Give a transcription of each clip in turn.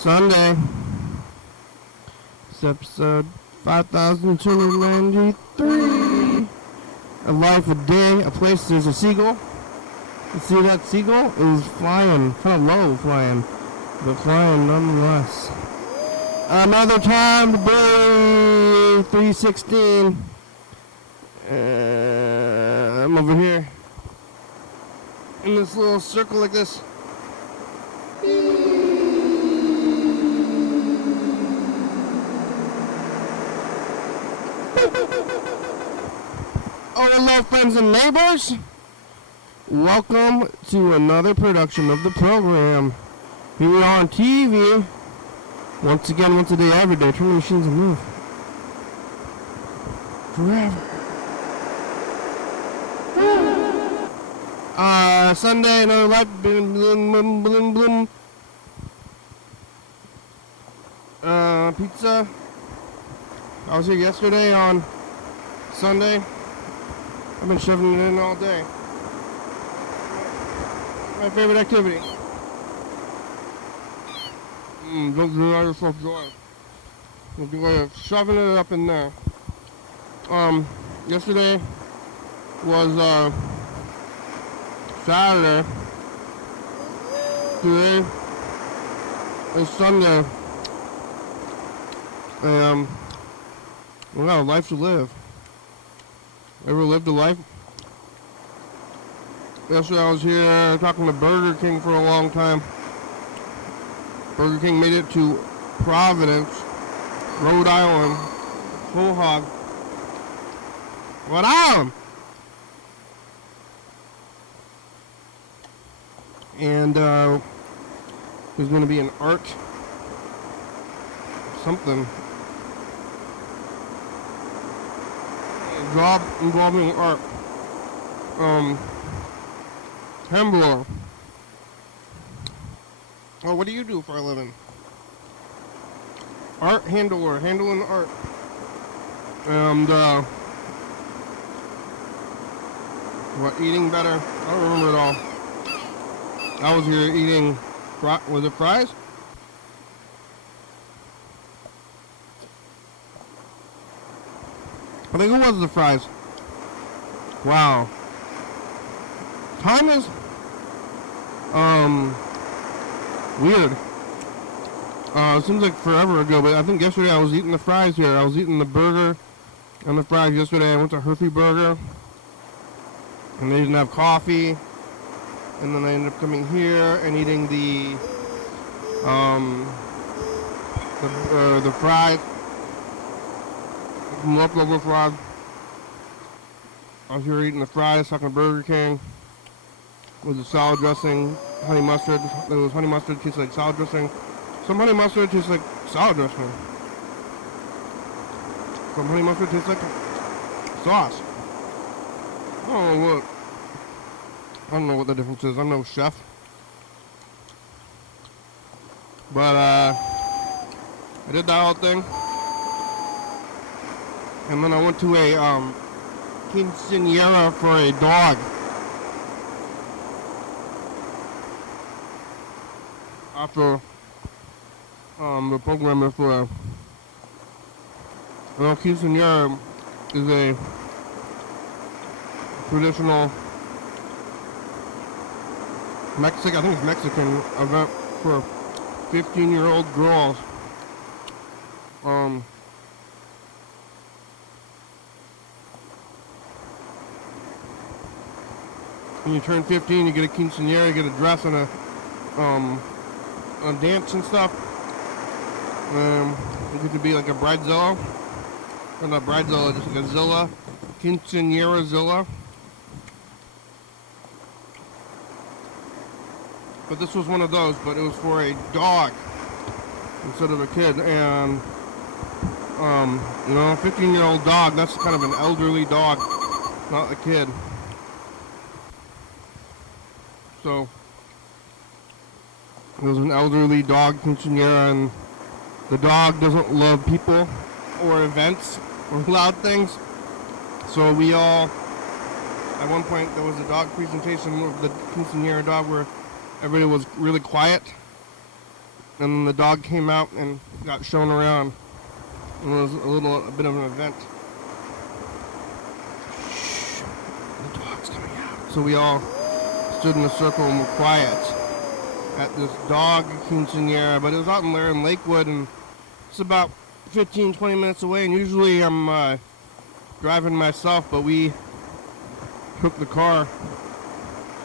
Sunday. It's episode 5293. A life, a day, a place. There's a seagull. You see that seagull? It was flying, kind of low flying, but flying nonetheless. Another time to bury 316. I'm over here in this little circle like this. Oh, hello, friends and neighbors. Welcome to another production of the program. Here we are on TV. Once again, once a day, every day. Turn the machines and move. Forever. Sunday, another life. Boom, boom, boom, boom, boom. Pizza. I was here yesterday on Sunday. I've been shoving it in all day. My favorite activity. Don't do that yourself joy. Don't do it. Shoving it up in there. Yesterday was Saturday. Today is Sunday. We got a life to live. Ever lived a life? Yesterday I was here talking to Burger King for a long time. Burger King made it to Providence, Rhode Island, whole hog. Rhode Island! And there's going to be an art something. Job involving art. Handler. Oh, what do you do for a living? Art handler, handling art. And, what, eating better? I don't remember it all. I was here eating, was it fries? I think it was the fries. Wow. Time is, weird. It seems like forever ago, but I think yesterday I was eating the fries here. I was eating the burger and the fries yesterday. I went to Hershey Burger, and they didn't have coffee. And then I ended up coming here and eating the fries. Leftover fries. I was here eating the fries, talking to Burger King. With the salad dressing, honey mustard. There was honey mustard, tastes like salad dressing. Some honey mustard tastes like salad dressing. Some honey mustard tastes like sauce. I don't know what the difference is. I'm no chef. But I did that whole thing. And then I went to a quinceañera for a dog. After the program for quinceañera is a traditional Mexican, I think it's Mexican event for 15-year-old girls. When you turn 15, you get a quinceañera, you get a dress and a dance and stuff. You get to be like a bridezilla. Or not bridezilla, just like a zilla. Quinceañera zilla. But this was one of those, but it was for a dog instead of a kid. And, 15-year-old dog, that's kind of an elderly dog, not a kid. So, it was an elderly dog quinceañera, and the dog doesn't love people or events or loud things. So we all, at one point there was a dog presentation of the quinceañera dog where everybody was really quiet. and then the dog came out and got shown around. And it was a bit of an event. Shh, the dog's coming out. So we all stood in a circle and were quiet at this dog quinceanera, but it was out in Lakewood, and it's about 15-20 minutes away, and usually I'm driving myself, but we took the car,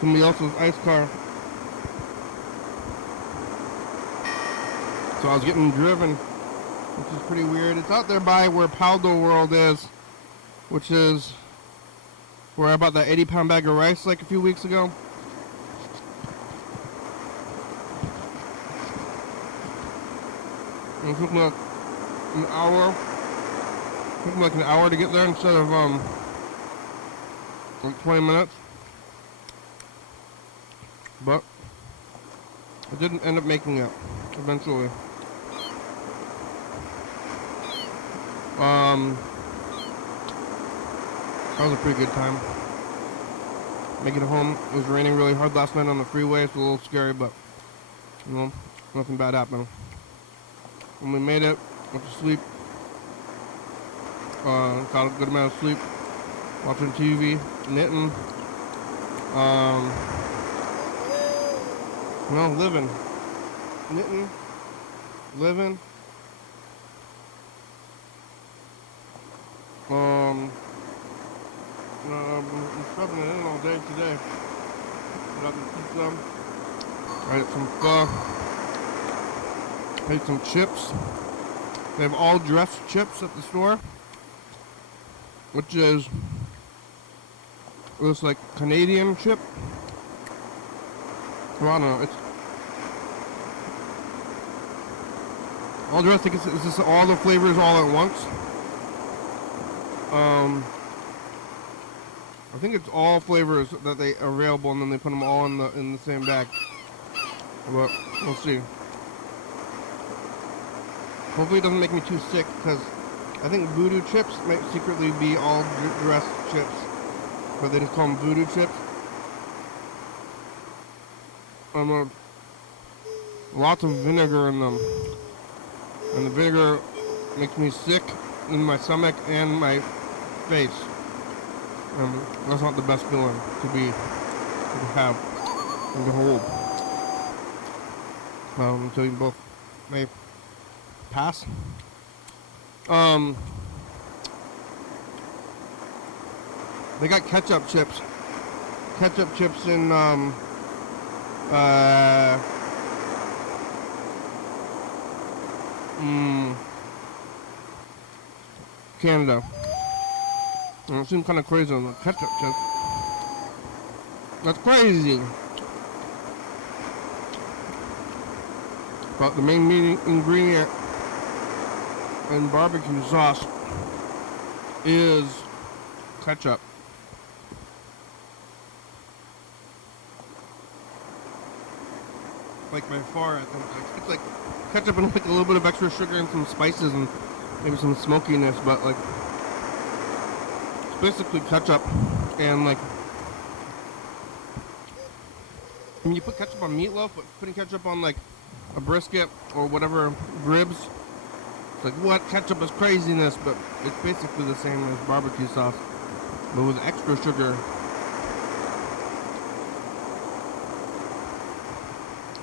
somebody else's ice car. So I was getting driven, which is pretty weird. It's out there by where Paldo World is, which is where I bought that 80-pound bag of rice like a few weeks ago. And it took me like an hour. It took me like an hour to get there instead of like 20 minutes. But I didn't end up making it eventually. That was a pretty good time. Making it home. It was raining really hard last night on the freeway. It's a little scary, but you know, nothing bad happened. When we made it, went to sleep. Got a good amount of sleep. Watching TV, knitting. Living. Knitting. Living. I'm stuffing it in all day today. Got the pizza. I ate some pho. I ate some chips. They have all dressed chips at the store, which is this like Canadian chip. Well, I don't know. It's all dressed. I think it's just all the flavors all at once. I think it's all flavors that they are available, and then they put them all in the same bag. But we'll see. Hopefully it doesn't make me too sick, because I think voodoo chips might secretly be all dressed chips, but they just call them voodoo chips. Lots of vinegar in them, and the vinegar makes me sick in my stomach and my face. That's not the best feeling to have and to hold. So you both may pass. They got ketchup chips. Ketchup chips in Canada. And it seems kind of crazy on the ketchup chips. That's crazy. But the main ingredient in barbecue sauce is ketchup. Like by far, I think it's like ketchup and like a little bit of extra sugar and some spices and maybe some smokiness, but like it's basically ketchup. And like when you put ketchup on meatloaf, but putting ketchup on like a brisket or whatever ribs, it's like, what? Ketchup is craziness, but it's basically the same as barbecue sauce, but with extra sugar.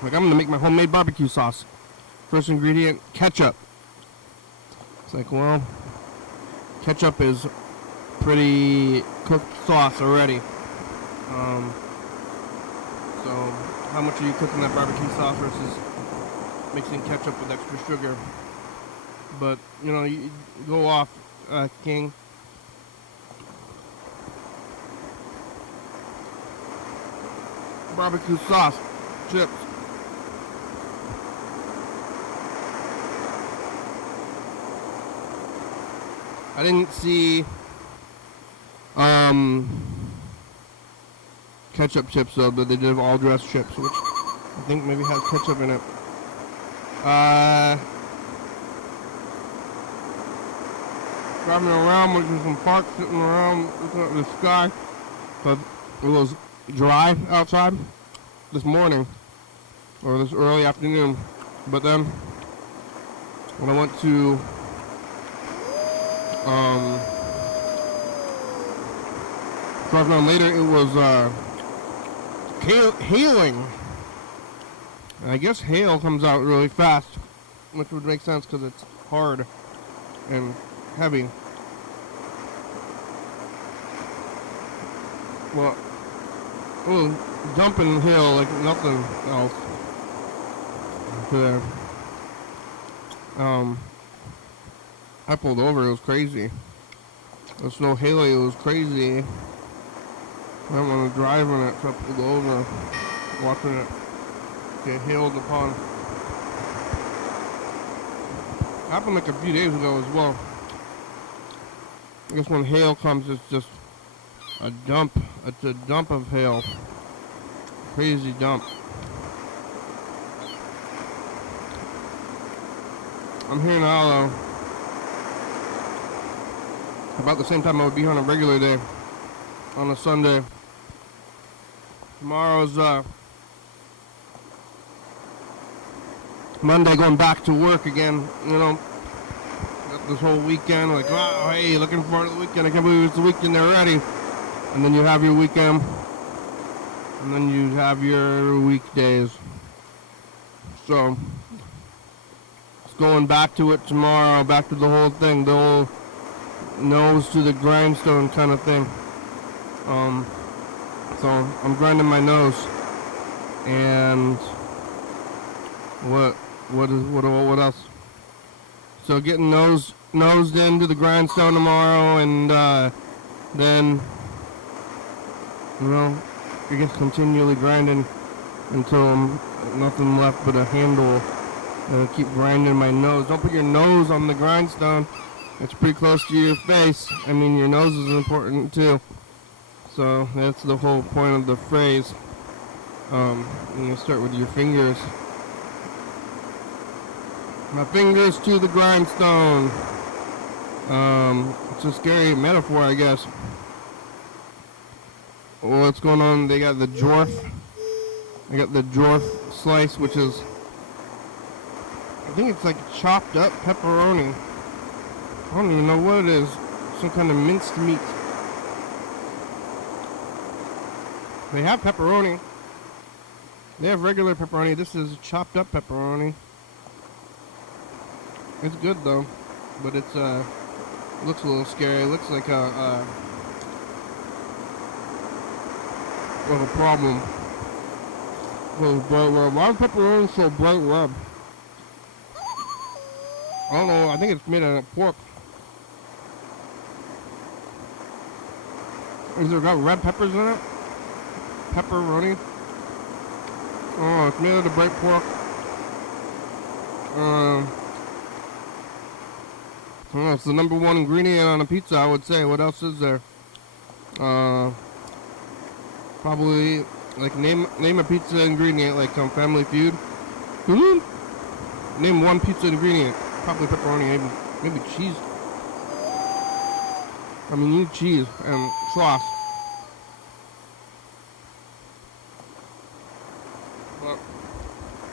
Like, I'm gonna make my homemade barbecue sauce. First ingredient, ketchup. It's like, well, ketchup is pretty cooked sauce already. So how much are you cooking that barbecue sauce versus mixing ketchup with extra sugar? But, you know, you go off, King. Barbecue sauce, chips. I didn't see ketchup chips though, but they did have all dressed chips, which I think maybe has ketchup in it. Driving around, looking at some parks, sitting around, looking at the sky. But it was dry outside this morning, or this early afternoon. But then when I went to drive around later, it was hailing. And I guess hail comes out really fast, which would make sense because it's hard and heavy. Well, jumping hill like nothing else. There. I pulled over. It was crazy. The snow halo, it was crazy. I didn't want to drive on it, so I pulled over, watching it get hailed upon. Happened like a few days ago as well. I guess when hail comes, it's just a dump. It's a dump of hail. Crazy dump. I'm here now, about the same time I would be here on a regular day, on a Sunday. Tomorrow's Monday, going back to work again, you know. Got this whole weekend, like, wow, hey, looking forward to the weekend. I can't believe it's the weekend already. And then you have your weekend, and then you have your weekdays. So, it's going back to it tomorrow, back to the whole thing, the whole nose to the grindstone kind of thing. So I'm grinding my nose, and what else? So getting nosed into the grindstone tomorrow, and then, you know, I guess continually grinding until nothing left but a handle. And I'll keep grinding my nose. Don't put your nose on the grindstone. It's pretty close to your face. I mean, your nose is important too. So that's the whole point of the phrase. You start with your fingers. My fingers to the grindstone. It's a scary metaphor, I guess. Well, what's going on? They got the dwarf. I got the dwarf slice, which is, I think it's like chopped up pepperoni. I don't even know what it is. Some kind of minced meat. They have pepperoni. They have regular pepperoni. This is chopped up pepperoni. It's good though, but it's looks a little scary. It looks like a problem. Well, bright red. Why is pepperoni so bright red? I don't know. I think it's made out of pork. Is it got red peppers in it? Pepperoni? Oh, it's made out of bright pork. It's the number one ingredient on a pizza, I would say. What else is there? Probably, like, name a pizza ingredient, like on Family Feud. Name one pizza ingredient. Probably pepperoni, maybe cheese. I mean, you need cheese and sauce. But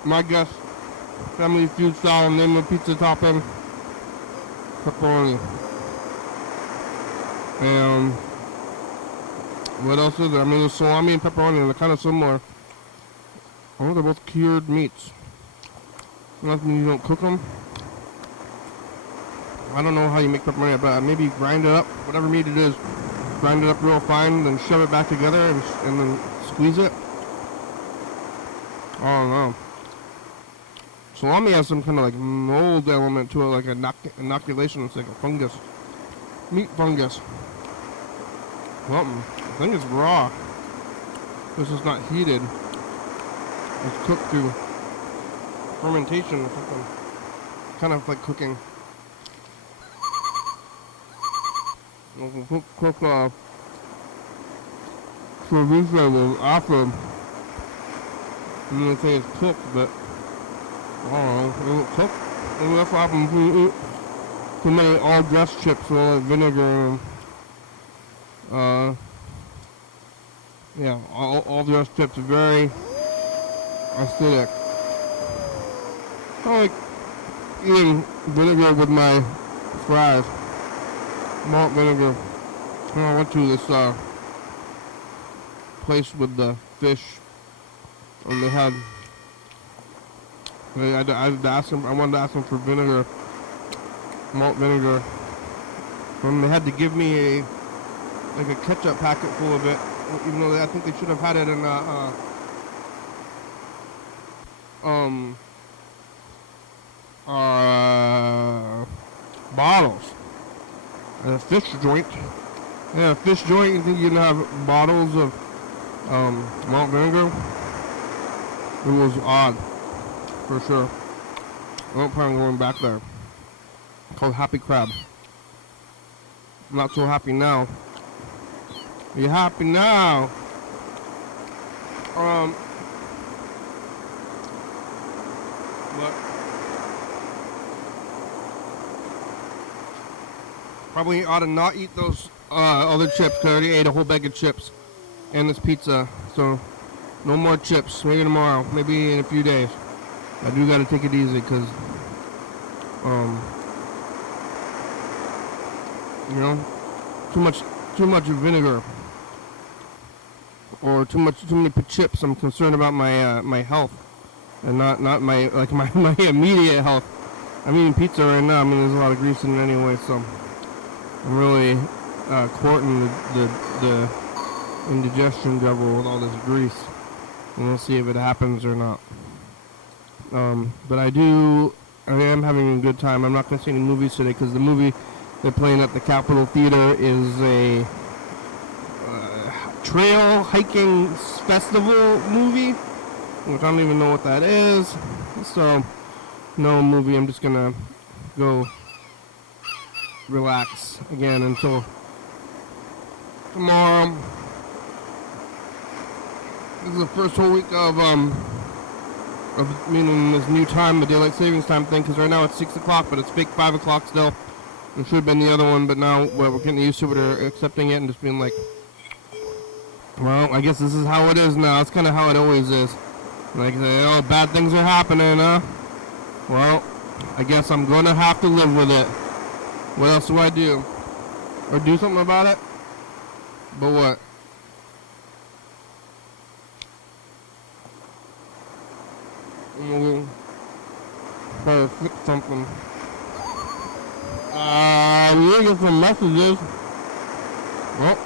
my guess, Family Feud style, name a pizza topping, pepperoni. And what else is there? I mean, the salami and pepperoni are kind of similar. I think they're both cured meats. Nothing, you don't cook them. I don't know how you make pepperoni, but maybe grind it up, whatever meat it is, grind it up real fine, then shove it back together and then squeeze it. I don't know. Salami has some kind of like mold element to it, like inoculation. It's like a fungus, meat fungus. Something. I think it's raw. This is not heated. It's cooked through fermentation or something. Kind of like cooking. Cook for vegetables after. I'm gonna say it's cooked, but I don't know. Is it cooked? Maybe that's what happens when you eat too many all dressed chips with all that vinegar and yeah, all dressed chips are very acidic. I like eating vinegar with my fries. Malt vinegar. I went to this place with the fish, and they had. I wanted to ask them for vinegar, malt vinegar. And they had to give me a ketchup packet full of it, even though I think they should have had it in bottles. A fish joint. Yeah, a fish joint. You think you'd have bottles of malt vinegar? It was odd, for sure. I don't plan on going back there. It's called Happy Crab. I'm not so happy now. Are you happy now? But probably ought to not eat those other chips, because I already ate a whole bag of chips and this pizza. So no more chips. Maybe tomorrow. Maybe in a few days. I do gotta take it easy, because you know, too much vinegar or too many chips. I'm concerned about my health, and not my my immediate health. I'm eating pizza right now. I mean, there's a lot of grease in it anyway, so I'm really courting the indigestion devil with all this grease, and we'll see if it happens or not. But I am having a good time. I'm not going to see any movies today, because the movie they're playing at the Capitol Theater is a trail hiking festival movie, which I don't even know what that is. So, no movie. I'm just going to go relax again until tomorrow. This is the first whole week of meaning this new time, the daylight savings time thing, because right now it's 6 o'clock, but it's fake 5 o'clock still. It should have been the other one, but now we're getting used to it, or accepting it, and just being like, well, I guess this is how it is now. It's kind of how it always is. Like, oh, bad things are happening, huh? Well, I guess I'm going to have to live with it. What else do I do? Or do something about it? But what? We'll try to fix something. We get some messages. Well,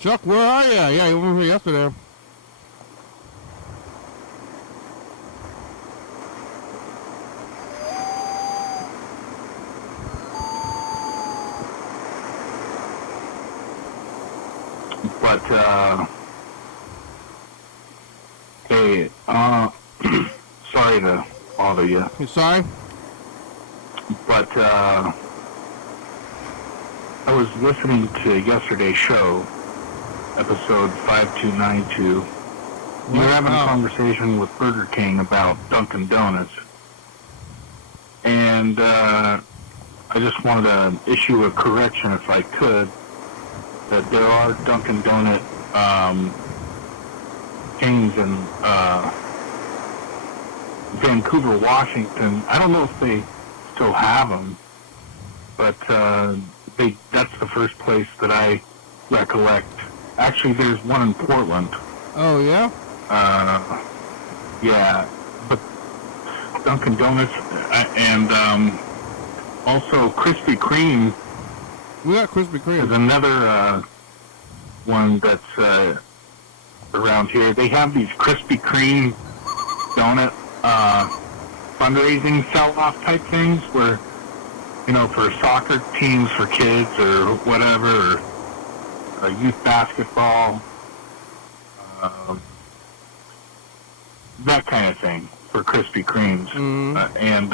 Chuck, where are you? Yeah, you were here yesterday. But, hey, sorry to bother you. You sorry? But, I was listening to yesterday's show, episode 5292. You were having a conversation with Burger King about Dunkin' Donuts. And, I just wanted to issue a correction, if I could, that there are Dunkin' Donut chains in Vancouver, Washington. I don't know if they still have them, but that's the first place that I recollect. Actually, there's one in Portland. Oh, yeah? Yeah, but Dunkin' Donuts and also Krispy Kreme. We got Krispy Kreme. There's another one that's around here. They have these Krispy Kreme donut fundraising sell-off type things where, you know, for soccer teams, for kids or whatever, or youth basketball, that kind of thing for Krispy Kremes. Mm-hmm. And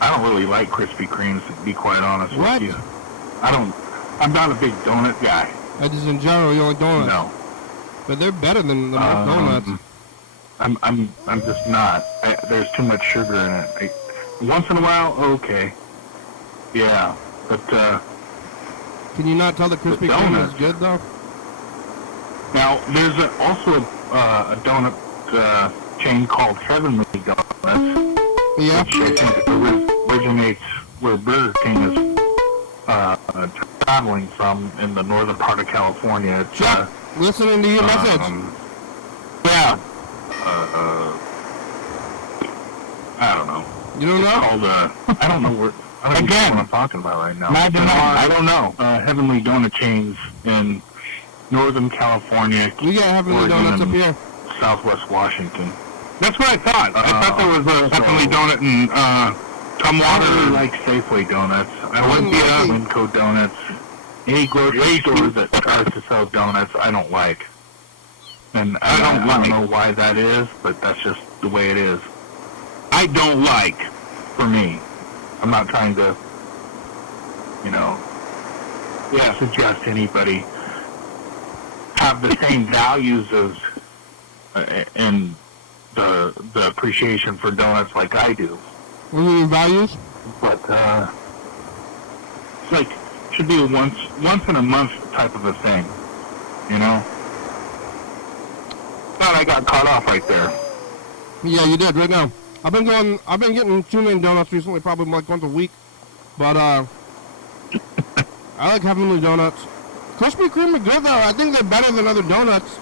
I don't really like Krispy Kremes, to be quite honest with you. I'm not a big donut guy. Just in general, you like donuts? No. But they're better than the donuts. I'm just not. There's too much sugar in it. Once in a while, okay. Yeah, but can you not tell the Krispy Kreme is good though? Now, there's also a donut chain called Heavenly Donuts, Yeah. which I think originates where Burger King is traveling from in the northern part of California. It's, Chuck, listening to your message. Yeah. I don't know. You don't It's know? called, I don't know what I'm talking about right now. I don't know. Heavenly Donut chains in Northern California. We got Heavenly Oregon, Donuts up and here. Southwest Washington. That's what I thought. I thought there was a Heavenly Donut in I don't really like Safeway Donuts. I like Winco Donuts. Any grocery store that tries to sell donuts, I don't like. And I don't know why that is, but that's just the way it is. I don't like. For me. I'm not trying to, suggest anybody have the same values as and the appreciation for donuts like I do. What are your values? But it's like should be a once in a month type of a thing, Thought I got caught off right there. Yeah, you did right now. I've been getting too many donuts recently, probably like once a week. But I like Heavenly Donuts. Krispy Kreme are good though. I think they're better than other donuts.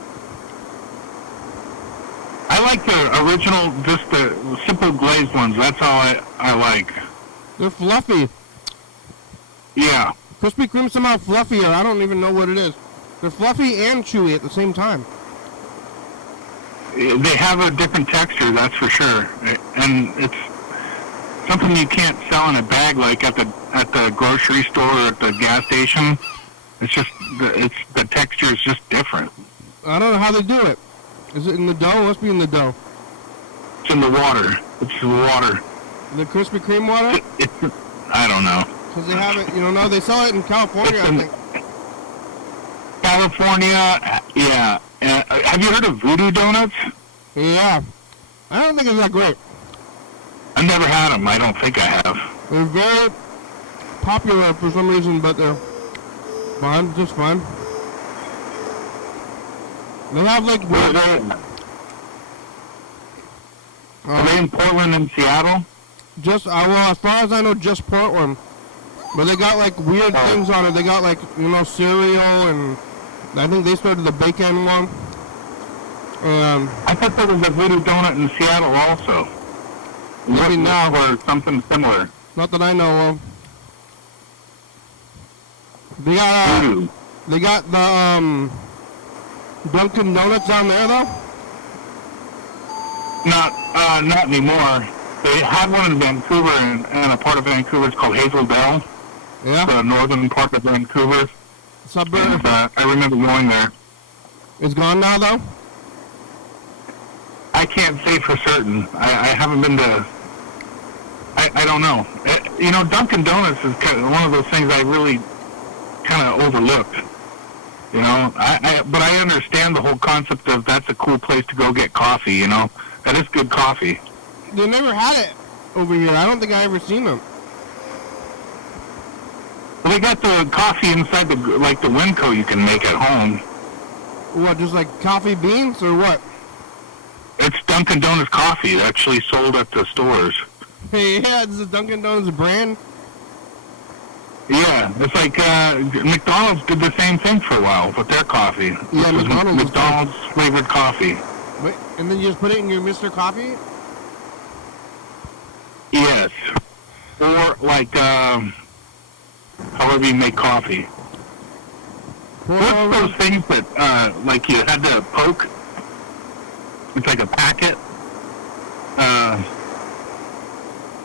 I like the original, just the simple glazed ones. That's all I like. They're fluffy. Yeah. Krispy Kreme's somehow fluffier. I don't even know what it is. They're fluffy and chewy at the same time. They have a different texture, that's for sure. And it's something you can't sell in a bag like at the grocery store or at the gas station. It's just the texture is just different. I don't know how they do it. Is it in the dough? It must be in the dough. It's in the water. It's the water. The Krispy Kreme water? I don't know. Because they have it, no, they sell it in California, I think. California, yeah. Have you heard of Voodoo Donuts? Yeah. I don't think it's that great. I've never had them. I don't think I have. They're very popular for some reason, but they're fine, just fine. They have like... Are they in Portland and Seattle? Just, well, as far as I know, just Portland. But they got like weird things on it. They got like, cereal, and I think they started the bacon one. I thought there was a Voodoo Donut in Seattle also. Maybe now. Or something similar. Not that I know of. They got, Voodoo. they got the, Dunkin' Donuts down there, though? Not anymore. They had one in Vancouver, and a part of Vancouver is called Hazel Bell. Yeah. The northern part of Vancouver. Suburb. And, I remember going there. It's gone now, though? I can't say for certain. I haven't been to... I don't know. Dunkin' Donuts is kind of one of those things I really kind of overlooked. But I understand the whole concept of that's a cool place to go get coffee, That is good coffee. They never had it over here. I don't think I ever seen them. Well, they got the coffee inside the Winco you can make at home. What, just like coffee beans or what? It's Dunkin' Donuts coffee actually sold at the stores. Hey, yeah, is the Dunkin' Donuts brand? Yeah, it's like McDonald's did the same thing for a while with their coffee. Yeah, McDonald's flavored coffee. Wait, and then you just put it in your Mr. Coffee? Yes. Or like however you make coffee. What's those things that like you had to poke? It's like a packet.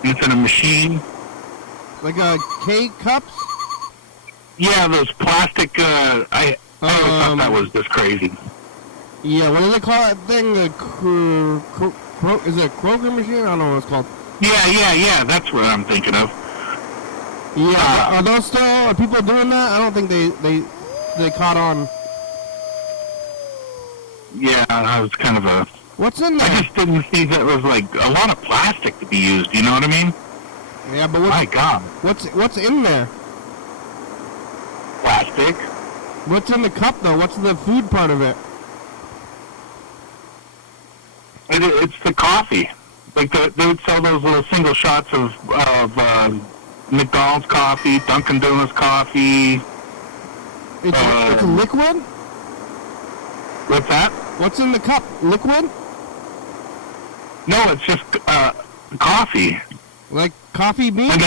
It's in a machine. Like K-cups? Yeah, those plastic, I always thought that was just crazy. Yeah, what do they call that thing? The is it a Kroger machine? I don't know what it's called. Yeah, that's what I'm thinking of. Yeah, are people doing that? I don't think they caught on. Yeah, that was kind of a... What's in there? I just didn't see that it was like a lot of plastic to be used, you know what I mean? Yeah, but my God. What's in there? Plastic. What's in the cup though? What's the food part of it? It's the coffee. Like they would sell those little single shots of McDonald's coffee, Dunkin' Donuts coffee. It's a liquid? What's that? What's in the cup? Liquid? No, it's just coffee. Like coffee beans? And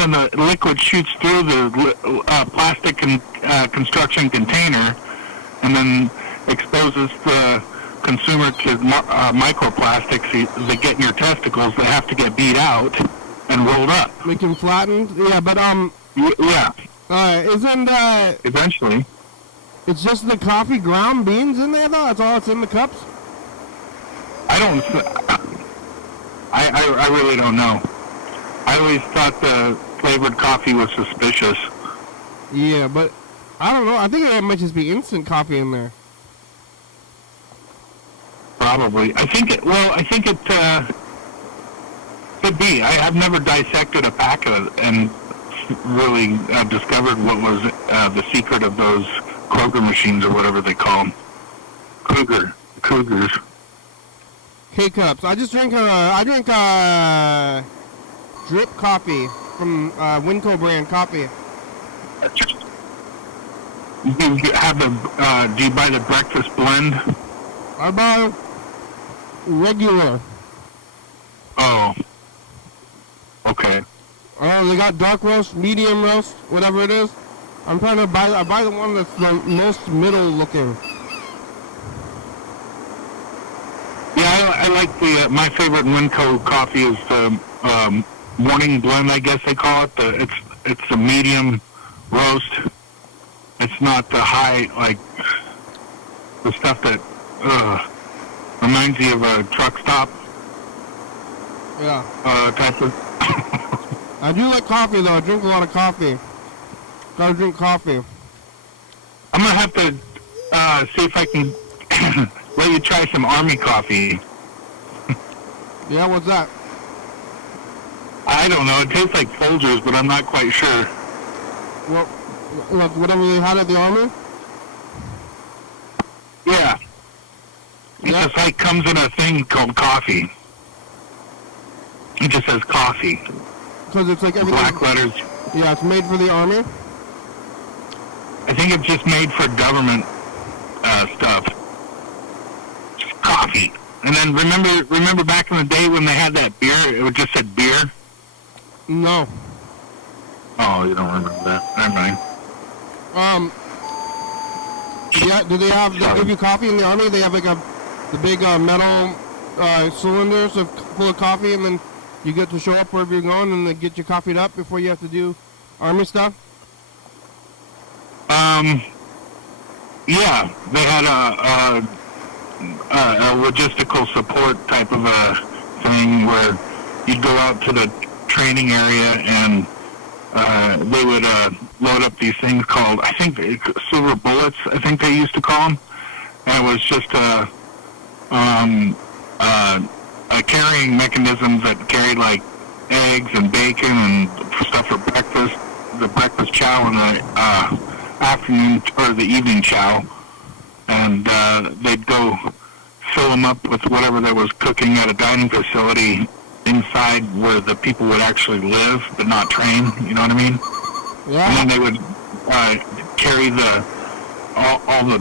then the liquid shoots through the plastic construction container, and then exposes the consumer to microplastics that get in your testicles that have to get beat out and rolled up. They can flatten? Yeah, but Yeah. Isn't Eventually. it's just the coffee ground beans in there though? That's all that's in the cups? I really don't know. I always thought the flavored coffee was suspicious. Yeah, but I don't know. I think there might just be instant coffee in there. Probably. I think it could be. I've never dissected a pack of it and really discovered what was the secret of those Kroger machines or whatever they call them. Cougars. K-Cups. I drink drip coffee from Winco brand coffee. Do you buy the breakfast blend? I buy regular. Oh. Okay. Oh, they got dark roast, medium roast, whatever it is. I buy the one that's the most middle looking. Yeah, I like my favorite Winco coffee is the morning blend, I guess they call it. It's a medium roast. It's not the high, like the stuff that reminds you of a truck stop. Yeah. Type of. I do like coffee though. I drink a lot of coffee. Gotta drink coffee. I'm gonna have to see if I can let you try some Army coffee. Yeah, what's that? I don't know. It tastes like Folgers, but I'm not quite sure. Well, look, whatever they had at the Army? Yeah. It Yeah. just like comes in a thing called coffee. It just says coffee. Because it's like everything. Black letters. Yeah, it's made for the Army. I think it's just made for government stuff. Just coffee. And then remember back in the day when they had that beer, it just said beer? No. Oh, you don't remember that. Never mind. Yeah, do they give you coffee in the Army? They have like the big metal cylinders full of coffee, and then you get to show up wherever you're going and they get you coffeeed up before you have to do Army stuff? Yeah, they had a logistical support type of a thing where you'd go out to the training area and they would load up these things called, I think, silver bullets, I think they used to call them. And it was just a carrying mechanism that carried like eggs and bacon and stuff for breakfast, the breakfast chow and the afternoon or the evening chow. And they'd go fill them up with whatever that was cooking at a dining facility inside where the people would actually live but not train, you know what I mean? Yeah. And then they would carry all the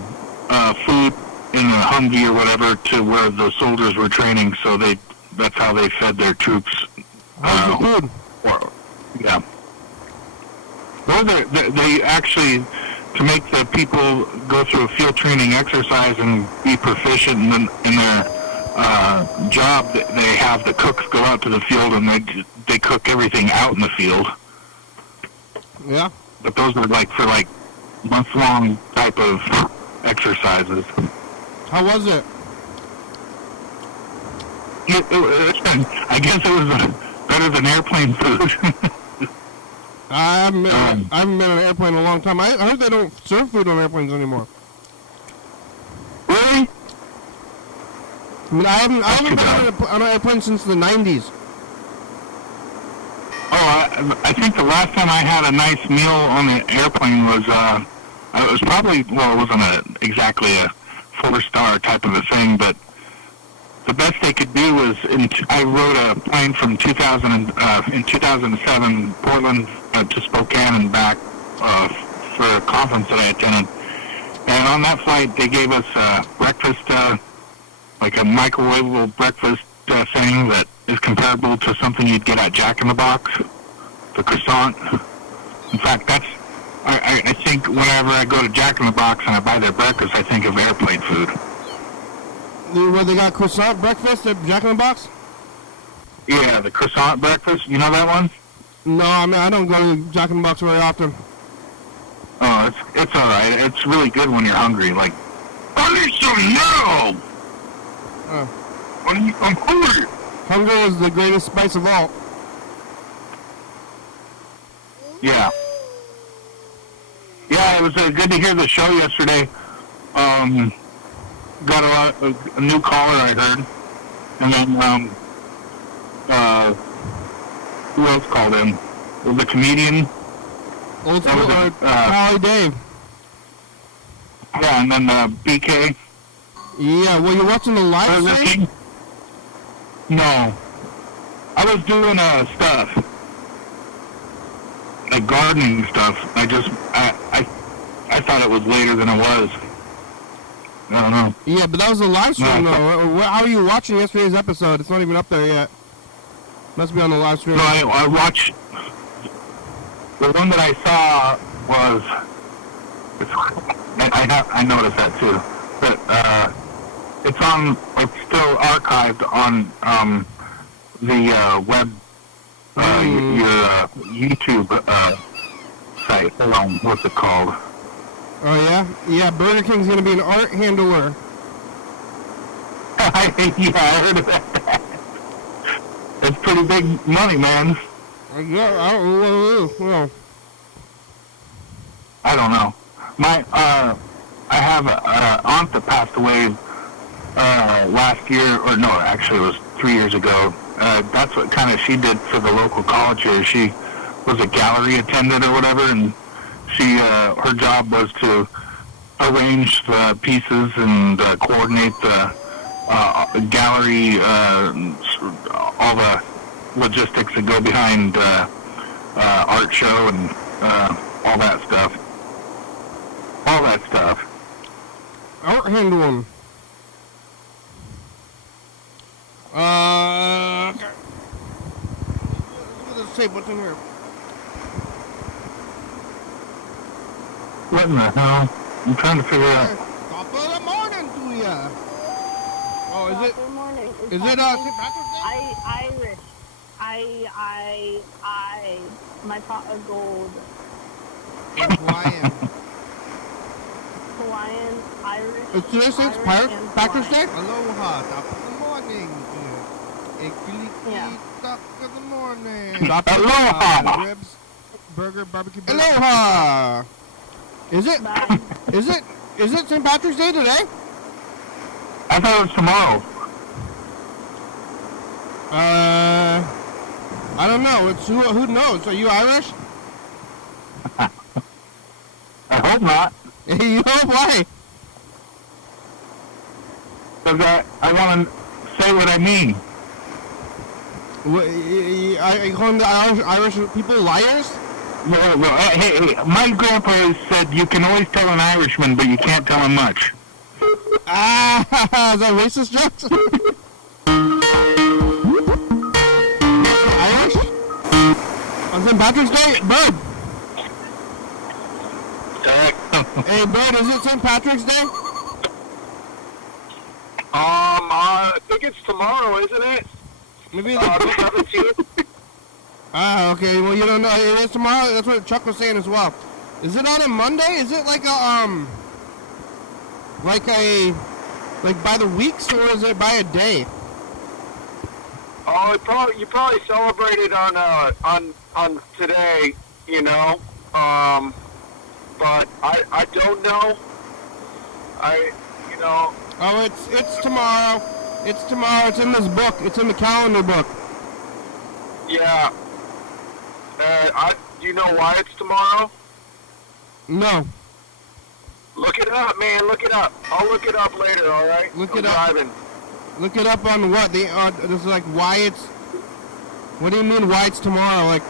food in a Humvee or whatever to where the soldiers were training, so that's how they fed their troops. How's the food? Yeah. They actually, to make the people go through a field training exercise and be proficient in their job, they have the cooks go out to the field and they cook everything out in the field. Yeah. But those are for month-long type of exercises. How was it? I guess it was better than airplane food. I haven't been on an airplane in a long time. I heard they don't serve food on airplanes anymore. Really? I mean, I haven't been on an airplane since the 90s. Oh, I think the last time I had a nice meal on the airplane was, it was probably, well, it wasn't exactly a 4-star type of a thing, but the best they could do was I rode a plane from 2007 Portland to Spokane and back for a conference that I attended. And on that flight, they gave us breakfast, like a microwavable breakfast thing that is comparable to something you'd get at Jack in the Box, the croissant. In fact, I think whenever I go to Jack in the Box and I buy their breakfast, I think of airplane food. Where they got croissant breakfast at Jack in the Box? Yeah, the croissant breakfast. You know that one? No, I mean, I don't go to Jack in the Box very often. Oh, it's all right. It's really good when you're hungry. Like, I need some now. Oh. I'm hungry. Hunger is the greatest spice of all. Yeah. Yeah, it was good to hear the show yesterday. Got a new caller, I heard. And then, who else called in? Was the comedian? Old school, Holly Dave. Yeah, and then BK. Yeah, well, you're watching the live stream? No. I was doing stuff. Like gardening stuff. I thought it was later than it was. I don't know. Yeah, but that was a live stream, No, though. How are you watching yesterday's episode? It's not even up there yet. Must be on the live stream. No, I watched... The one that I saw was... I noticed that, too. But, it's on... It's still archived on, the, web... your, YouTube, site. What's it called? Oh, yeah? Yeah, Burger King's going to be an art handler. Yeah, I heard of that. It's pretty big money, man. Yeah, I don't know. I have an aunt that passed away last year, or no, actually it was 3 years ago. That's what kind of she did for the local college here. She was a gallery attendant or whatever, and she her job was to arrange the pieces and coordinate the gallery, all the logistics that go behind art show and all that stuff. All that stuff. art handling. Okay. Look at this tape. What's in here? What in the hell? I'm trying to figure out. Top of the morning to ya. Oh, is it? Good morning. Is it St. Patrick's Day? Irish. My pot of gold. Hawaiian. Hawaiian, Irish. Is today St. Irish, Patrick's Day? Hawaiian. Aloha, top of the morning. Yeah. Top of the morning. Aloha! Ribs, burger, barbecue. Aloha! Is it? Bye. Is it St. Patrick's Day today? I thought it was tomorrow. I don't know. It's who knows? Are you Irish? I hope not. You know why? Because I want to say what I mean. Are you calling the Irish people liars? No, hey, my grandpa said you can always tell an Irishman, but you can't tell him much. Ah, is that racist jokes? Irish? On St. Patrick's Day? Bird! Hey, Bird, is it St. Patrick's Day? I think it's tomorrow, isn't it? Maybe The 17th? Ah, okay, well, you don't know. It is tomorrow? That's what Chuck was saying as well. Is it on a Monday? Is it like like by the weeks, or is it by a day? Oh, you probably celebrated on today, you know. But I don't know. Oh, it's tomorrow. It's tomorrow. It's in this book. It's in the calendar book. Yeah. Do you know why it's tomorrow? No. Look it up, man. Look it up. I'll look it up later. All right. Look I'm it up. driving. Look it up on what? This is like why it's... What do you mean why it's tomorrow? Like,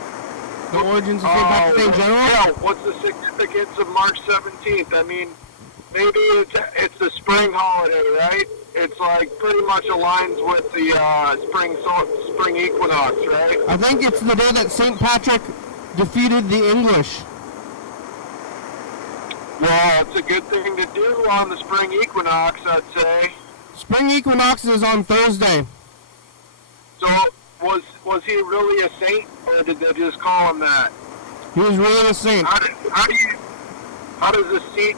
the origins of St. Patrick's Day in general? Yeah, what's the significance of March 17th? I mean, maybe it's the spring holiday, right? It's like pretty much aligns with the spring equinox, right? I think it's the day that St. Patrick defeated the English. Well, it's a good thing to do on the spring equinox, I'd say. Spring equinox is on Thursday. So, was he really a saint, or did they just call him that? He was really a saint. How does a saint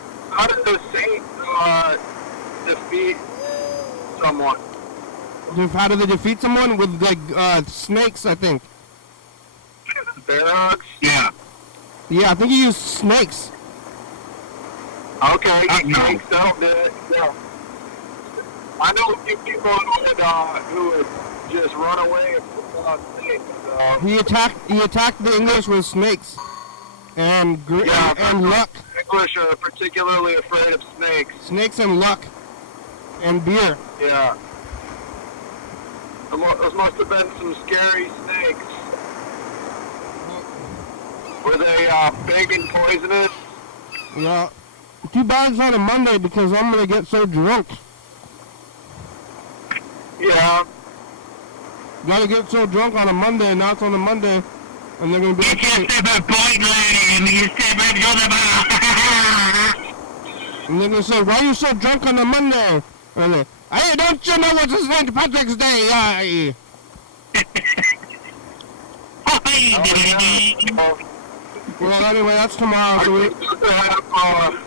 defeat someone? How did they defeat someone? With like snakes, I think. Bear hugs? Yeah. Yeah, I think he used snakes. Okay, No. snakes, that'll do it. Yeah. I know a few people who would just run away from snakes. He attacked the English with snakes and luck. English are particularly afraid of snakes. Snakes and luck and beer. Yeah. Those must have been some scary snakes. Were they big and poisonous? Yeah. Too bad it's on a Monday because I'm gonna get so drunk. Yeah. Gotta get so drunk on a Monday, and now it's on a Monday, and they're gonna be You like, can't step a point, lady, and you step up to the bar. and they're gonna say, why are you so drunk on a Monday? And they, hey, don't you know it's St. Patrick's Day? Aye. Well, anyway, that's tomorrow. Are So you supposed to have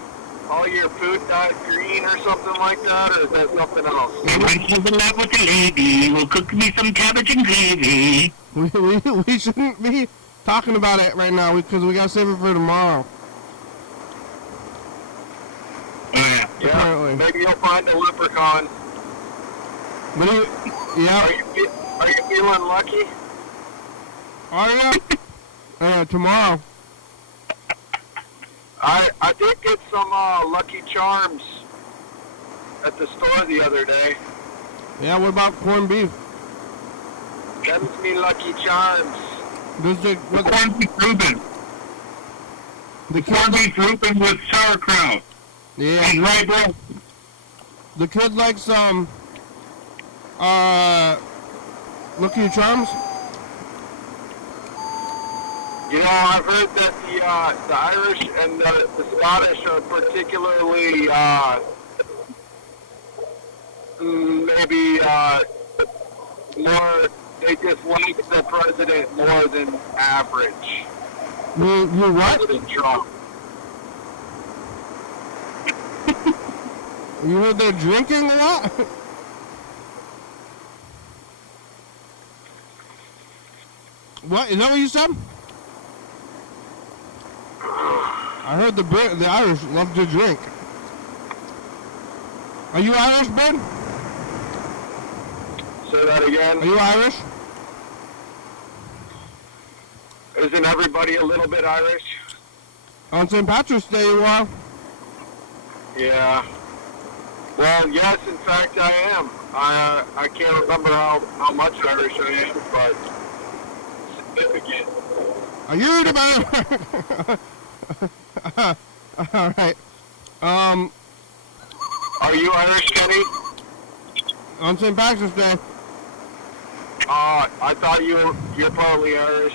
all your food dyed green or something like that, or is that something else? Once you've been love with the lady, we'll cook me some cabbage and gravy. we shouldn't be talking about it right now because we gotta save it for tomorrow. Yeah. Yeah, Apparently. maybe you'll find a leprechaun. But yeah. Are you feeling lucky? Oh yeah. Tomorrow. I did get some Lucky Charms at the store the other day. Yeah. What about corned beef? Them's me Lucky Charms. There's the Corned beef Reuben. the Corned kid. beef Reuben with sauerkraut. Yeah. And rye bread. The kid likes Lucky Charms. You know, I've heard that the Irish and the Scottish are particularly maybe more. They dislike the president more than average. You what? President Trump. You heard they're drinking a lot? What? Is that what you said? I heard the Irish love to drink. Are you Irish, Ben? Say that again. Are you Irish? Isn't everybody a little bit Irish? On St. Patrick's Day you are. Yeah. Well, yes, in fact, I am. I can't remember how much Irish I am, but significant. Are you the Alright. Are you Irish, Kenny? On St. Patrick's Day, I thought you're partly Irish.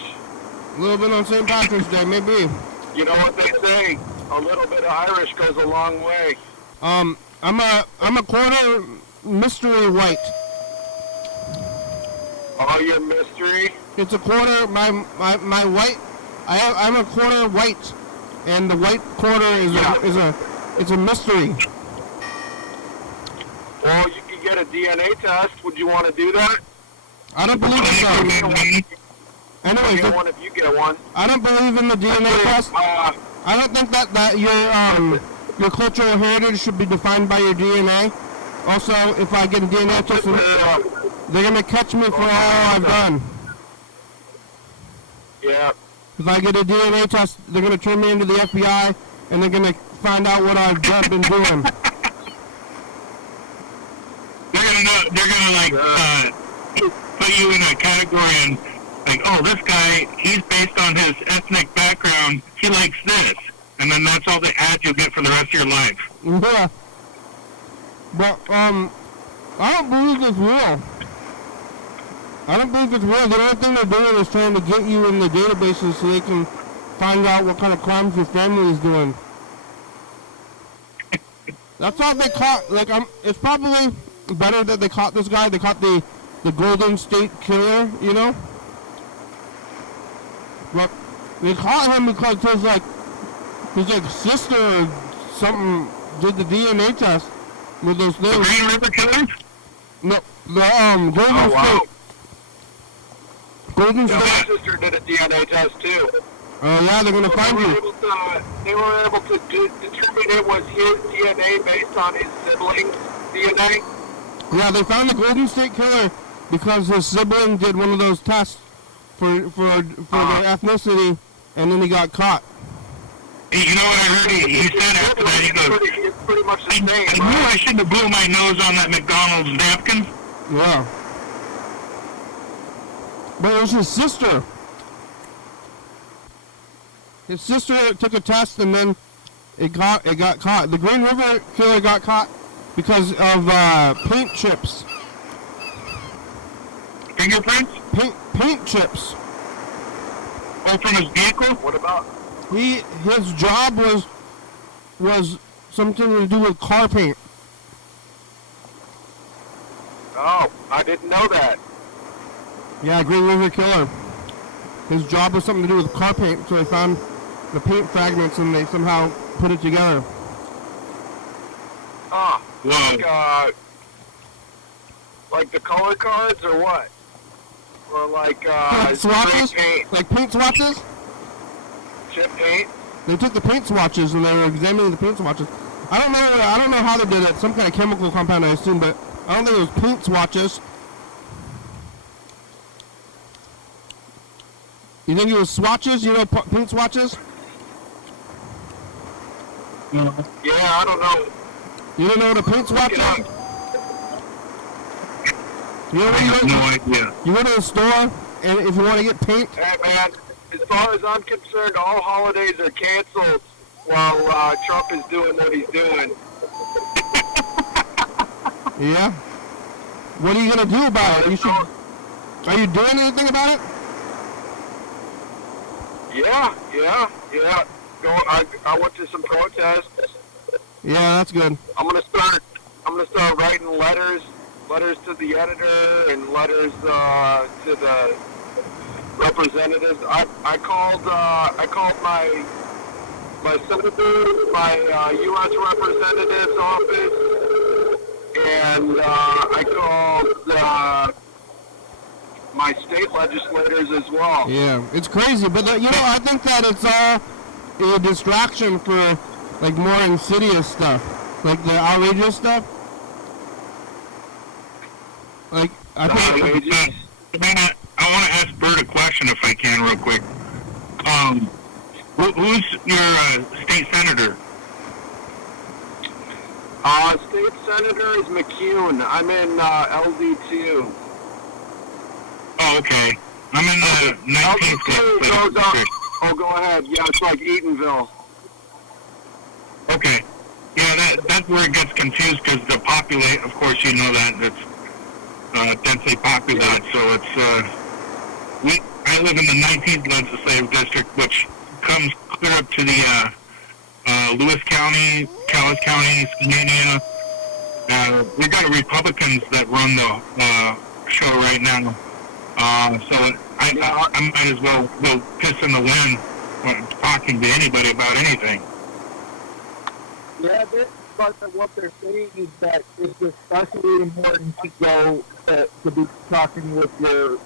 a little bit on St. Patrick's Day, maybe. You know what they say? A little bit of Irish goes a long way. I'm a quarter mystery white. Oh, you're mystery? It's a quarter, my white, I'm a quarter white, and the white quarter is it's a mystery. Well, you can get a DNA test. Would you want to do that? I don't believe in I'll get Anyways, one if you get one. I don't believe in the DNA test. I don't think that your cultural heritage should be defined by your DNA. Also, if I get a DNA test, they're gonna catch me for all I've done. Yeah. If I get a DNA test, they're gonna turn me into the FBI, and they're gonna find out what I've been doing. They're going to gonna like put you in a category and like, oh, this guy, he's based on his ethnic background. He likes this, and then that's all the ads you'll get for the rest of your life. Yeah. But, I don't believe it's real. I don't believe it's real. The only thing they're doing is trying to get you in the databases so they can find out what kind of crimes your family is doing. That's all they caught. Like, it's probably better that they caught this guy. They caught the Golden State Killer, you know? But they caught him because his sister or something did the DNA test with those things. The Green River Killers? No, the Golden State. Golden Yeah, State. my sister did a DNA test too. Oh yeah, they're gonna find you. They were able to determine it was his DNA based on his siblings' DNA. Yeah, they found the Golden State Killer because his sibling did one of those tests for their ethnicity, and then he got caught. You know what I heard? He said after that, he goes, It's pretty much the same. I knew I shouldn't have blew my nose on that McDonald's napkin. Yeah. But it was his sister. His sister took a test and then it got caught. The Green River Killer got caught because of paint chips. Fingerprints? Paint chips. Oh, from his vehicle? What about? His job was something to do with car paint. Oh, I didn't know that. Yeah, Green River Killer. His job was something to do with car paint, so they found the paint fragments and they somehow put it together. Ah, Whoa. like the color cards or what? Or like Swatches? spray paint, Like paint swatches? chip paint. They took the paint swatches and they were examining the paint swatches. I don't know how they did it. Some kind of chemical compound, I assume, but I don't think it was paint swatches. You think it was swatches? You know paint swatches? No. Yeah, I don't know. You don't know what a paint swatch Look it is? up. You know I what have no idea. you go to the store and if you want to get paint, Hey man, as far as I'm concerned, all holidays are canceled while Trump is doing what he's doing. yeah. What are you gonna do about it? Are you doing anything about it? Yeah. I went to some protests. Yeah, that's good. I'm gonna start writing letters to the editor and letters to the representatives. I called my senator, my U.S. representative's office, and I called my state legislators as well. Yeah, it's crazy, but I think that it's all a distraction for like more insidious stuff, like the outrageous stuff. Like I think. Outrageous. I want to ask Bert a question if I can real quick. Who's your state senator? State senator is McCune. I'm in LD2. Oh, okay. I'm in the 19th LD2 goes up. Oh, go ahead. Yeah, it's like Eatonville. Okay. Yeah, that's where it gets confused because the populate, of course, you know that it's densely populated. So it's I live in the 19th legislative district, which comes clear up to the Lewis County, Calais County, Skamania. We got Republicans that run the show right now. So I might as well go piss in the wind when talking to anybody about anything. Yeah, but what they're saying is that it's especially important to go to be talking with your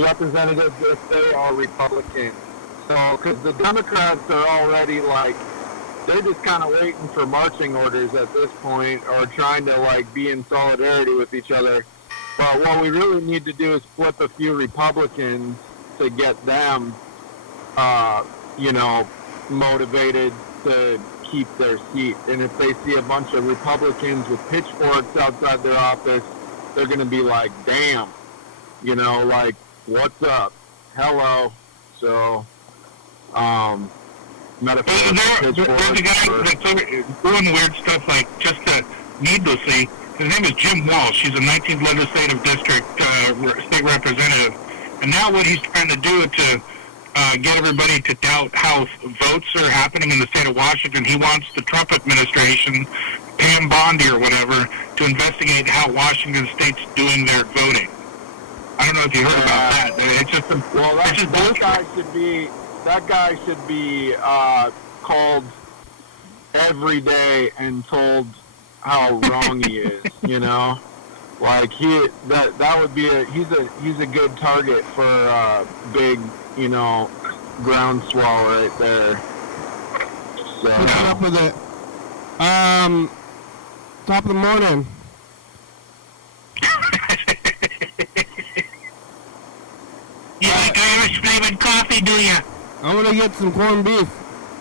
representatives if they are Republicans. So, because the Democrats are already they're just kind of waiting for marching orders at this point, or trying to be in solidarity with each other. But what we really need to do is flip a few Republicans to get them, motivated to keep their seat. And if they see a bunch of Republicans with pitchforks outside their office, they're going to be like, damn, you know, like, what's up? Hello. So, metaphor. There's a guy that's doing weird stuff like just needlessly. His name is Jim Walsh. He's a 19th legislative district state representative. And now what he's trying to do to get everybody to doubt how votes are happening in the state of Washington, he wants the Trump administration, Pam Bondi or whatever, to investigate how Washington State's doing their voting. I don't know if you heard about that. It's just that guy should be called every day and told how wrong he is. You know, like that would be he's a good target for big, you know, groundswell right there. So What's up with it? Top of the morning. You like Irish flavored coffee, do you? I'm gonna get some corned beef.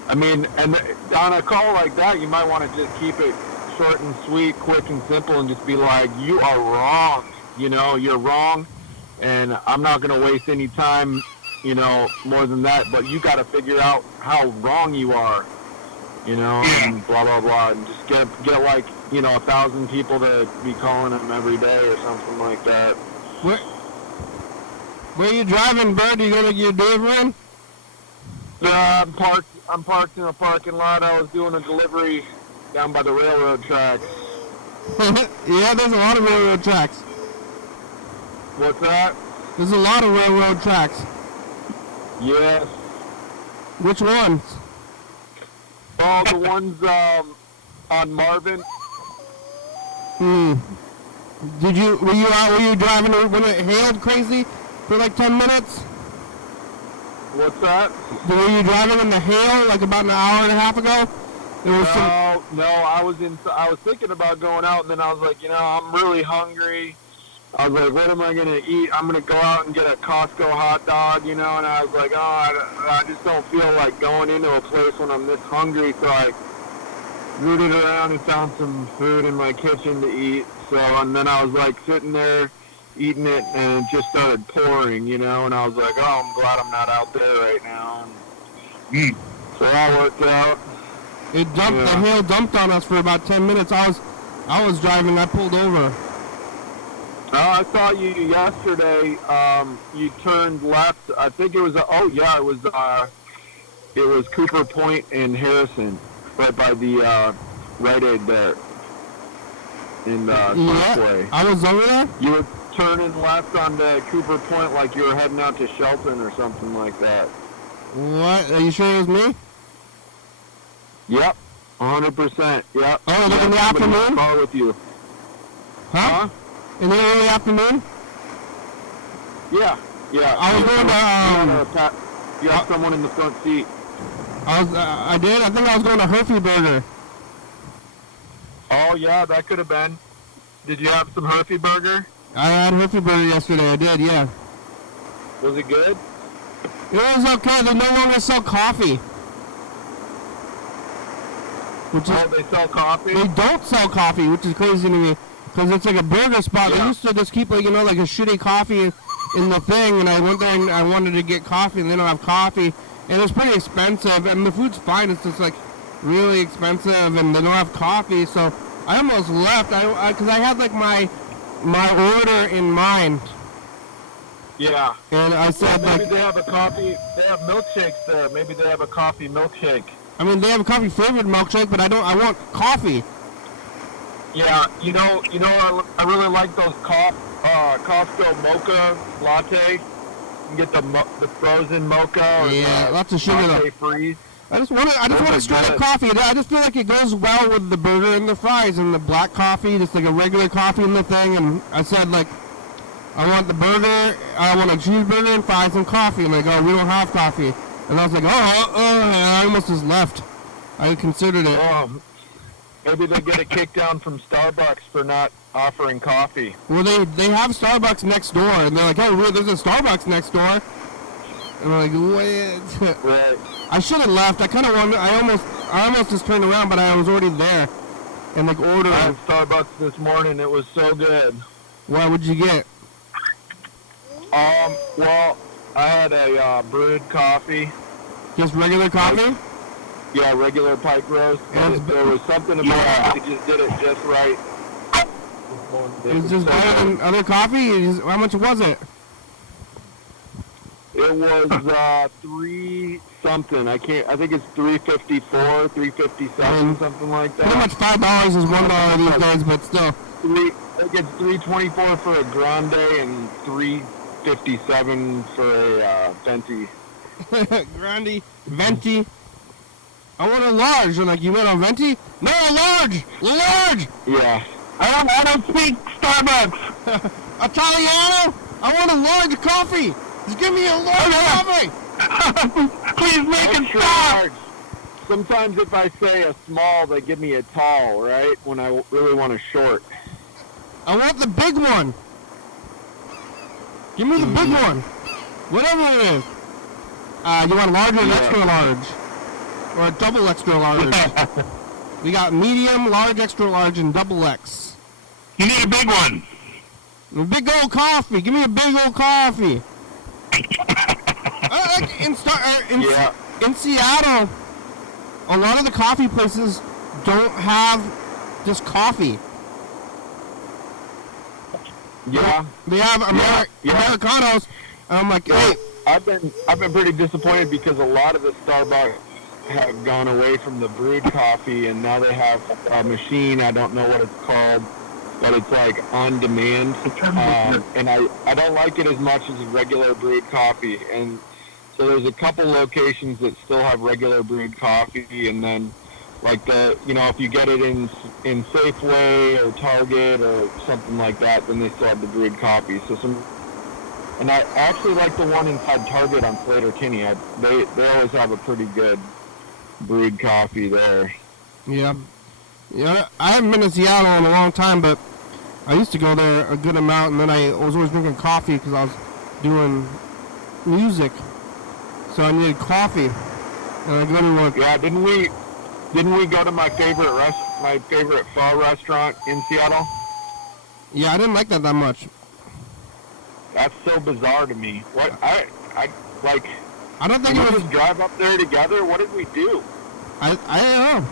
I mean, and on a call like that, you might want to just keep it short and sweet, quick and simple, and just be like, you are wrong. You know, you're wrong, and I'm not going to waste any time, you know, more than that, but you got to figure out how wrong you are, you know, and blah, blah, blah, and just get like, you know, 1,000 people to be calling him every day or something like that. Where you driving, Bird? You gonna get delivering? I'm parked in a parking lot. I was doing a delivery down by the railroad tracks. Yeah, there's a lot of railroad tracks. What's that? There's a lot of railroad tracks. Yes. Which ones? Oh, the ones on Marvin. Were you driving when it hailed crazy for like 10 minutes? What's that? Were you driving in the hail like about an hour and a half ago? No, I was thinking about going out, and then I was like, you know, I'm really hungry. I was like, what am I going to eat? I'm going to go out and get a Costco hot dog, you know, and I was like, I just don't feel like going into a place when I'm this hungry, so I rooted around and found some food in my kitchen to eat. So, and then I was like sitting there eating it, and it just started pouring, you know, and I was like, oh, I'm glad I'm not out there right now. And so that worked out. The hail dumped on us for about 10 minutes. I was driving. I pulled over. I saw you yesterday. You turned left. I think it was. It was Cooper Point and Harrison, right by the Rite Aid there in Parkway. I was over there. You were turning left on the Cooper Point like you were heading out to Shelton or something like that. What? Are you sure it was me? Yep, 100%. Yep. Oh, like in the afternoon? Car with you. Huh? In the early afternoon? Yeah. I was going to, you have someone in the front seat. I did? I think I was going to Herfy Burger. Oh, yeah, that could have been. Did you have some Herfy Burger? I had Herfy Burger yesterday. I did, yeah. Was it good? It was okay. They no longer sell coffee. They sell coffee? They don't sell coffee, which is crazy to me. Because it's like a burger spot. Yeah. They used to just keep, like, you know, like a shitty coffee in the thing. And I went there and I wanted to get coffee, and they don't have coffee. And it's pretty expensive. And the food's fine. It's just, like, really expensive. And they don't have coffee. So I almost left. Because I had, like, my order in mind. Yeah. And I said, maybe they have a coffee. They have milkshakes there. Maybe they have a coffee milkshake. I mean, they have a coffee flavored milkshake, but I want coffee. Yeah, you know, I really like those Costco mocha latte. You can get the frozen mocha. Or lots of sugar. Latte freeze. I just want straight up coffee. I just feel like it goes well with the burger and the fries and the black coffee, just like a regular coffee in the thing. And I said, like, I want the burger, I want a cheeseburger and fries and coffee. And they go, we don't have coffee. And I was like, and I almost just left. I considered it. Maybe they get a kick down from Starbucks for not offering coffee. Well, they have Starbucks next door, and they're like, oh, there's a Starbucks next door. And I'm like, wait. Right. I should have left. I kind of wanted, I almost I almost just turned around, but I was already there. And like I ordering. had Starbucks this morning. It was so good. What would you get? Well, I had a brewed coffee. Just regular coffee? Yeah, regular pipe roast. And But there was something about it. They just did it just right. It's just better than other coffee? How much was it? It was 3 something. I think it's 354, 357, something like that. Pretty much $5 is $1 these days, but still. I think it's 324 for a grande and 357 for a venti. Grande, venti. I want a large. And like, you went on venti? No, large! Large! Yeah. I don't speak Starbucks. Italiano? I want a large coffee. Just give me a large coffee. Please make it Extra stop. large. Sometimes if I say a small, they give me a tall, right? When I really want a short. I want the big one. Give me the big one. Whatever it is. You want large or extra large? Or a double extra large? We got medium, large, extra large, and double X. You need a big one. A big old coffee. Give me a big old coffee. In Seattle, a lot of the coffee places don't have just coffee. Yeah. They have Americanos. And I'm like, hey. I've been pretty disappointed because a lot of the Starbucks have gone away from the brewed coffee, and now they have a machine. I don't know what it's called, but it's like on demand. And I don't like it as much as regular brewed coffee. And so there's a couple locations that still have regular brewed coffee, and then like if you get it in Safeway or Target or something like that, then they still have the brewed coffee. And I actually like the one inside Target on Slater Kinney. They always have a pretty good brewed coffee there. Yeah. I haven't been to Seattle in a long time, but I used to go there a good amount, and then I was always drinking coffee because I was doing music, so I needed coffee. And I go to one. Yeah, didn't we go to my favorite pho restaurant in Seattle? Yeah, I didn't like that much. That's so bizarre to me. What I don't think we it was. just drive up there together. What did we do? I don't know.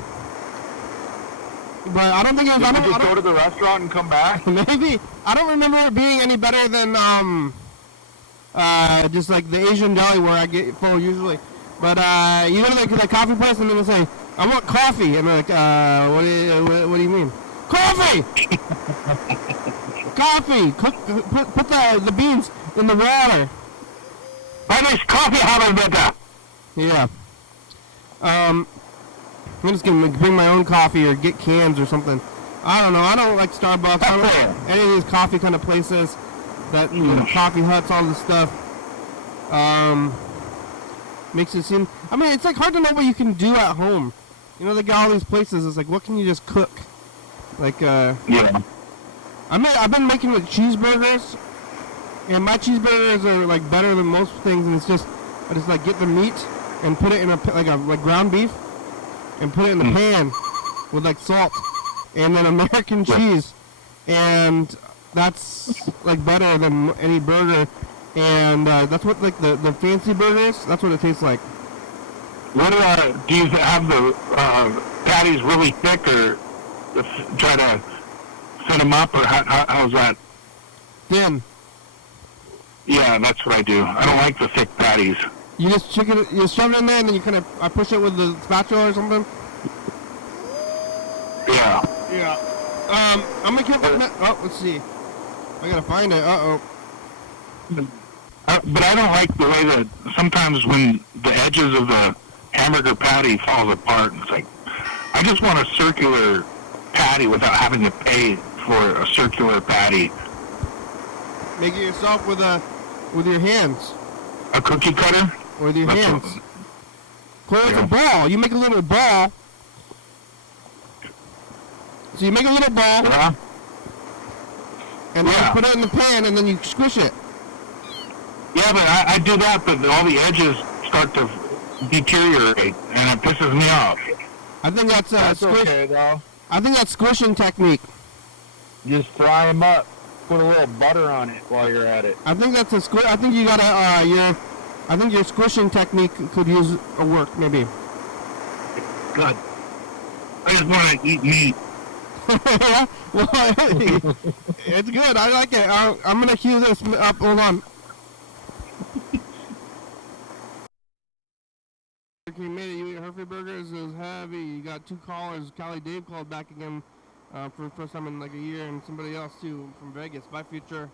But I don't think it was. Did we just go to the restaurant and come back? Maybe. I don't remember it being any better than just like the Asian deli where I get pho usually. But you go to the coffee place and then they say, I want coffee, and they're like, what do you mean? Coffee! Coffee! Put the beans in the water. Buy coffee out of it. Yeah. I'm just gonna bring my own coffee or get cans or something. I don't know. I don't like Starbucks. I don't like any of these coffee kind of places. That coffee huts, all this stuff. Makes it seem. I mean, it's like hard to know what you can do at home. You know, they got all these places. It's like, what can you just cook? Like, Yeah. I've been making like cheeseburgers, and my cheeseburgers are like better than most things. And it's just, I just like get the meat and put it in like ground beef, and put it in the pan with like salt, and then American cheese, and that's like better than any burger. And that's what like the fancy burgers. That's what it tastes like. What do you have the patties really thick, or try to set them up, or how's that? Thin. Yeah, that's what I do. I don't like the thick patties. You just shove it in there, and then you kind of push it with the spatula or something. Yeah. Yeah. I'm gonna keep. Oh, let's see. I gotta find it. But I don't like the way that sometimes when the edges of the hamburger patty falls apart, it's like, I just want a circular patty without having to pay for a circular patty. Make it yourself with your hands. A cookie cutter? With your hands. Well, it's a ball. You make a little ball. So you make a little ball. Yeah. And then you put it in the pan, and then you squish it. Yeah, but I do that, but all the edges start to deteriorate, and it pisses me off. I think that's okay, though. I think that's squishing technique. Just fry them up. Put a little butter on it while you're at it. I think that's I think you gotta I think your squishing technique could use a work maybe. Good. I just want to eat meat. Yeah, well, it's good. I like it. I'm gonna cue this up. Hold on. You made it. You eat Herford burgers. It was heavy. You got 2 callers. Cali Dave called back again for the first time in like a year, and somebody else too from Vegas. Bye, future.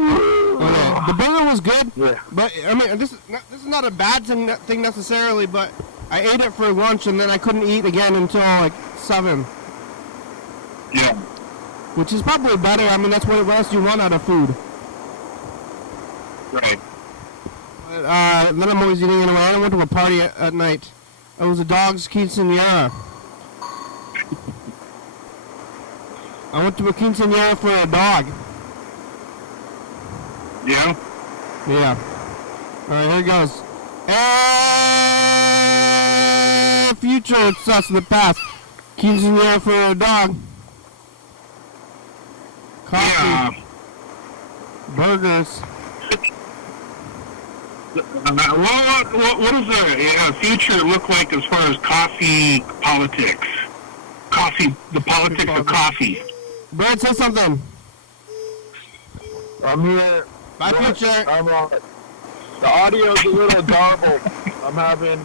Okay. The burger was good. Yeah. But I mean, this is not a bad thing necessarily. But I ate it for lunch, and then I couldn't eat again until like 7. Yeah. Which is probably better. I mean, that's what else you want out of food. Right. But, then I'm always eating anyway. I went to a party at night. It was a dog's quinceañera. I went to a quinceañera for a dog. Yeah. Yeah. Alright, here it goes. Future, it's us in the past. Quinceañera for a dog. Coffee. Yeah. Burgers. What does the future look like as far as coffee politics? The politics of coffee. Brad, say something. I'm here. Bye, What? future. I'm the audio's a little garbled. I'm having,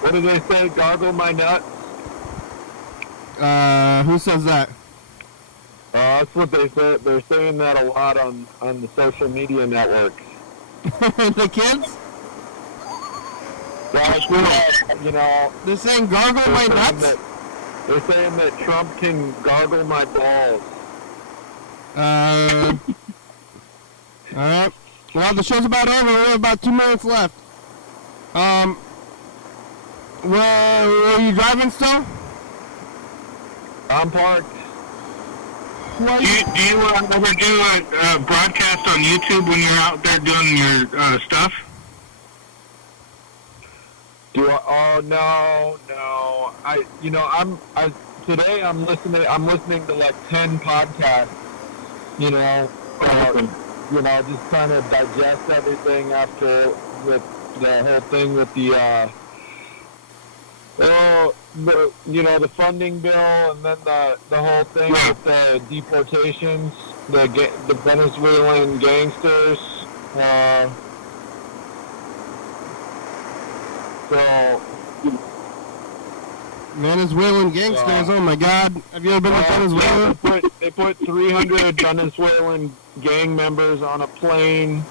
what do they say? Gargle my nuts? Who says that? That's what they say. They're saying that a lot on the social media networks. The kids? Well, you know, They're saying gargle my nuts? They're saying that Trump can gargle my balls. Alright. Well, the show's about over. We have about 2 minutes left. Were you driving still? I'm parked. Do you ever do a broadcast on YouTube when you're out there doing your stuff? Oh no. Today I'm listening to like 10 podcasts. Just trying to digest everything after with the whole thing with the the funding bill, and then the whole thing with the deportations, the Venezuelan gangsters. Venezuelan gangsters, oh my god. Have you ever been to Venezuela? Yeah, they put 300 Venezuelan gang members on a plane,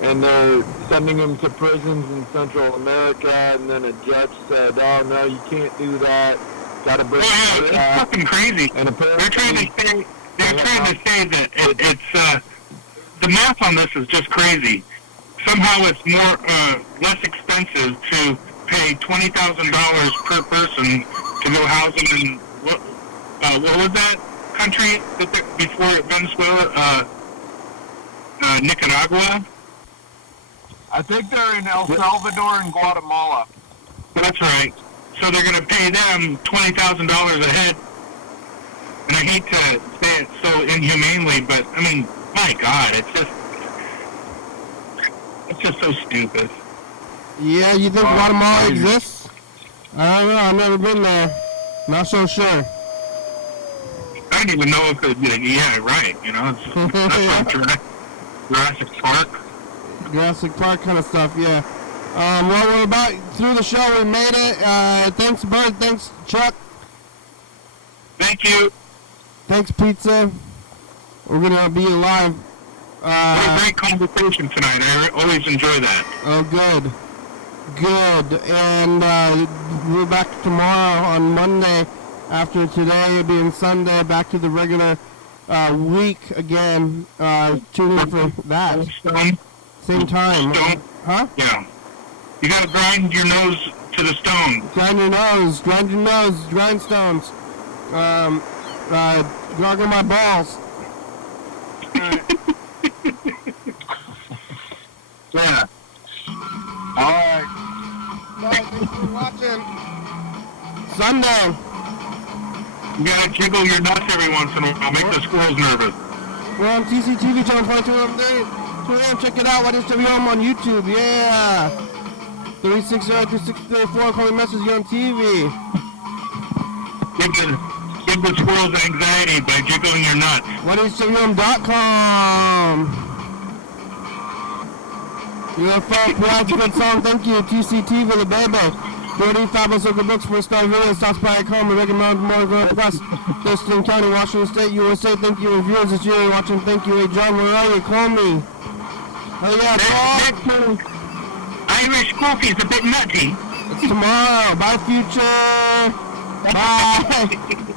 and they're sending them to prisons in Central America, and then a judge said, oh no, you can't do that. Gotta bring them It's back. fucking crazy. And apparently, They're trying to say that it's the math on this is just crazy. Somehow it's less expensive to pay $20,000 per person to go house them in what was that country before Venezuela? Nicaragua. I think they're in El Salvador and Guatemala. That's right. So they're going to pay them $20,000 a head. And I hate to say it so inhumanely, but I mean, my God, it's just so stupid. Yeah, you think Guatemala exists? I don't know, I've never been there. Not so sure. I don't even know if yeah, right, it's like Jurassic Park. Jurassic Park kind of stuff, yeah. Well, we're about through the show. We made it. Thanks, Bud. Thanks, Chuck. Thank you. Thanks, Pizza. We're going to be live. What a great conversation tonight. I always enjoy that. Oh, good. Good. And we're back tomorrow on Monday. After today being Sunday, back to the regular week again. Tune in for that. Stone. Same time. Stone. Huh? Yeah. You gotta grind your nose to the stone. Grind your nose, grindstones. Gargle my balls. All right. Yeah. All right. Bye, thanks for watching. Sunday. You gotta jiggle your nuts every once in a while. Make the squirrels nervous. We're on TCTV channel 22 check it out. YDHWM on YouTube. Yeah. 360-3634. Call me message you on TV. Give the squirrels anxiety by jiggling your nuts. YDHWM.com. UFO, that's a good song. Thank you. TCTV, the baby. 45 Circle Books, First Star Video, Stops by Home, Rebecca Mountain, Morgan Plus, Thurston County, Washington State, USA. Thank you, reviewers this year watching. Thank you, hey John, where are you? Call me. Oh yeah, call. Irish coffee is a bit nutty. It's tomorrow. Bye, future. Bye.